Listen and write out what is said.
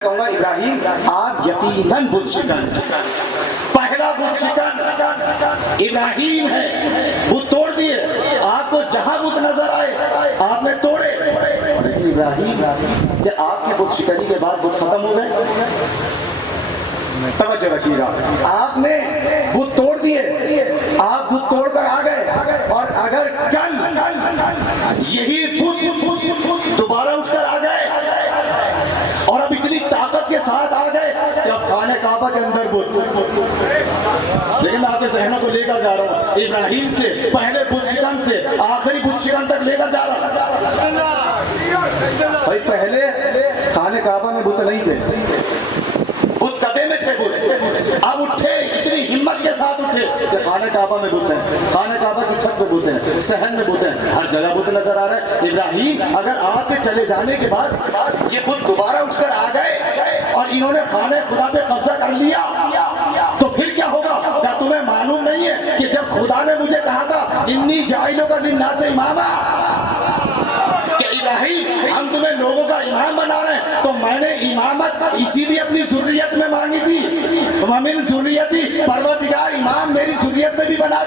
कहूंगा इब्राहिम आप यकीनन बुत शिकन, पहला बुत शिकन इब्राहिम है। बुत तोड़ दिए, आपको जहां बुत नजर आए आपने तोड़े। इब्राहिम जब आपकी बुत शिकनी के बाद बुत खत्म हो गए, तवज्जो रखिएगा, आपने बुत तोड़ दिए, आप बुत तोड़कर आ गए, और अगर कल यही बुत दोबारा उठकर आ गए और अब इतनी ताकत के साथ आ गए कि अब खाने काबा के अंदर बुत, लेकिन मैं आपके जहनों को लेकर जा रहा हूँ इब्राहिम से पहले बुत शिकन से आखिरी बुत शिकन तक लेकर जा रहा हूँ। भाई पहले खाने काबा में बुत नहीं थे, बुत कदे में थे बुत, अब उठे, इतनी हिम्मत के साथ उठे कि खाने काबा में बुत है, खाने काबा की छत पे बुत है, सहन में बुत है, हर जगह बुत नजर आ रहा है। इब्राहिम अगर आपके चले जाने के बाद ये बुत दोबारा उठकर आ गए और इन्होंने खाने खुदा पे कब्जा कर लिया तो फिर क्या होगा? क्या तुम्हें मालूम नहीं है कि जब खुदा ने मुझे कहा था इन्नी जाइलों का लिन्नास इमामा, इब्राहिम हम तुम्हें लोगों का इमाम बना रहे हैं, तो मैंने इमामत इसीलिए अपनी ज़ुर्रियत में मांगी थी, वमिन ज़ुर्रियती, परवरदिगार इमाम मेरी ज़ुर्रियत में भी बना